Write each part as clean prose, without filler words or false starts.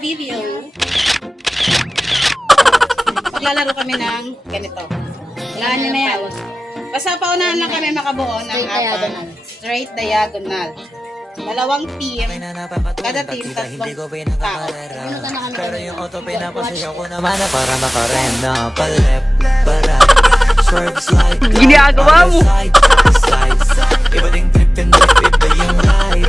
video, maglalaro kami ng ganito. Walaan nyo na yan. Basta paunahan lang kami makabuo ng straight diagonal. Dalawang team, kada team, tatlong tao. Pero yung auto pinapasayaw ko naman na para makarenda palep para swerve slide. Ginagawa mo! Iba ding trip and trip, iba yung ride.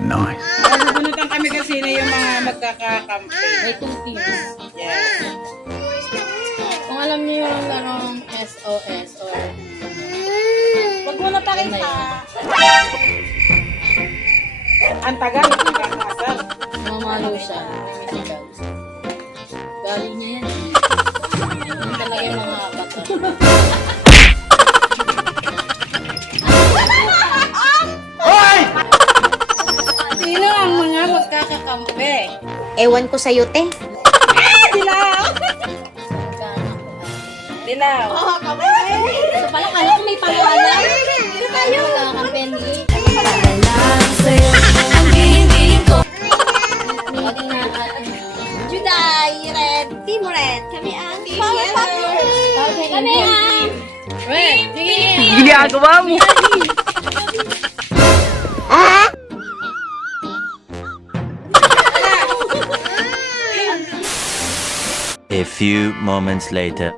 Nice. Bunutan kami kasi na yung mga magkakakampi. May 2 teams. Yes. Kung alam niyo yung larong SOS or Huwag mo na pakita. Ang tagal, nakakasal. mamalo siya. Galing niya yan. Yan talaga yung mga bata. Sino ang mga magkakakampi? Ewan ko sa'yo, te. Dilaw! Dilaw. So pala, kala ko may pangalan. Dito tayo. Magkakakampi. Juday, red, team red. Kami ang power packers. Kami ang Red. Ginagawa mo! A few moments later.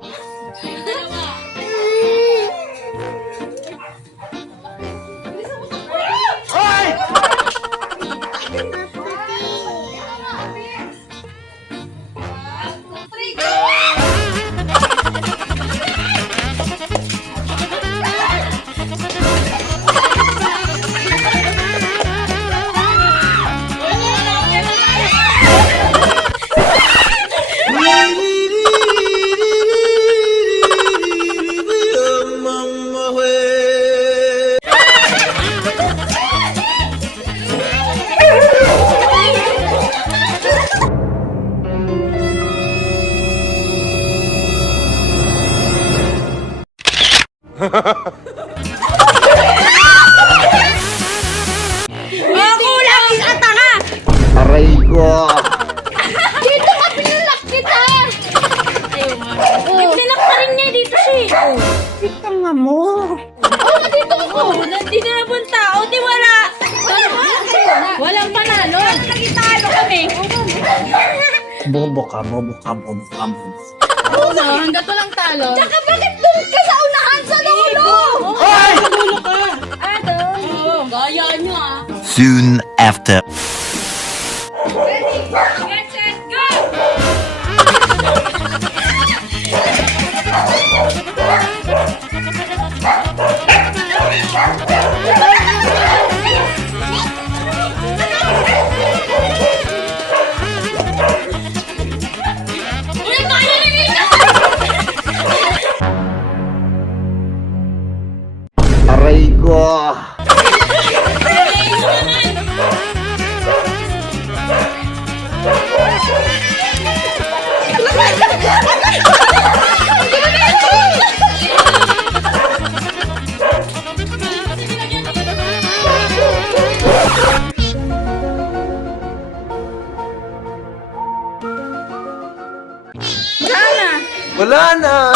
Aray ko! Dito ka pinulak kita! Pinulak pa rin niya dito siya. Kita nga mo! Oo, dito ako. Nandito na pong tao. Di wala. Walang panalo. Nagitalo kami. Bobo ka, bobo ka, bobo ka, bobo ka. Oo na, hanggang to lang talo. Tsaka bakit doon ka sa unahan sa dulo? Ay! Dulo ka. Ah, doon. Oo, gaya nyo ah. Soon after. Ready, get set, go! Uy, kaya na dito! Aray ko! Wala na!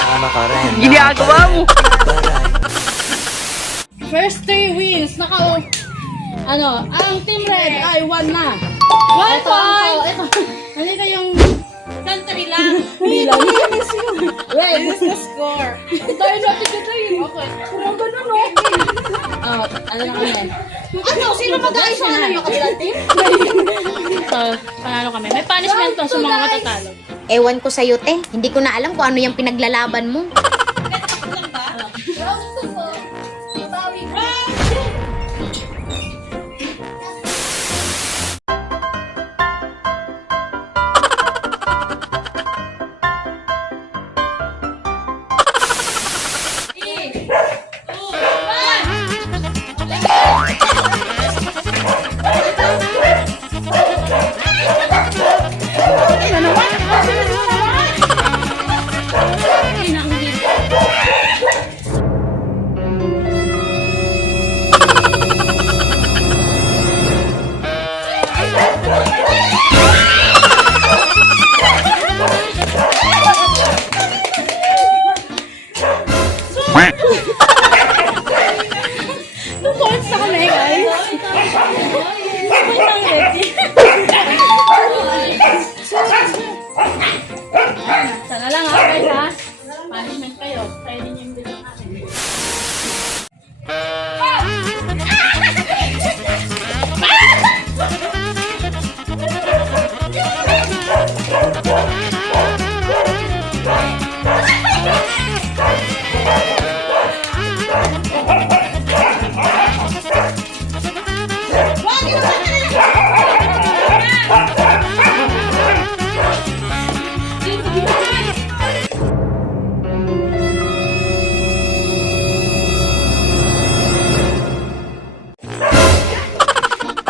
Para makarenda. Ginagawa mo! First 3 wins. Ano, ang Team Red ay 1 na. 1 point! Ito, nandito yung country lang. Bilang. Red. This is the score. Tayo natin dito yun. Okay. Kurang ganun, no? Oh, ano na kami? Ano? Sino mag-aayos na yung kabilang team? So, panalo kami. May punishment to sa mga matatalo. Ewan ko sa'yo, te. Hindi ko na alam kung ano yung pinaglalaban mo. Round 2 po. Bawi. Sana lang ha, guys ha. Punishment kayo. Kayo din yung bilog natin.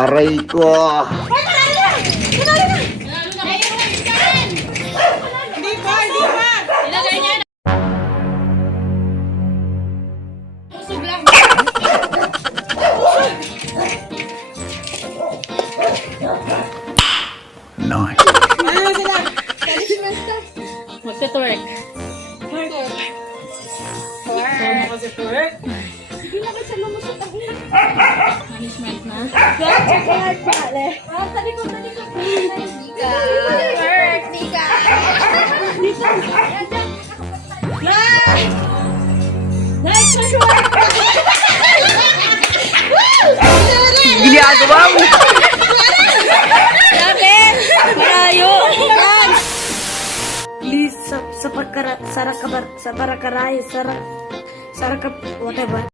Aray ko. Hindi pa, hindi pa. Ilagay niya na. Usog lang. Ano na sila? Magka-twerk. Punishment na. Work, Nika. Nice twerk! Ginagawa mo. Lapit! Malayo! Please, sa parakaray, whatever.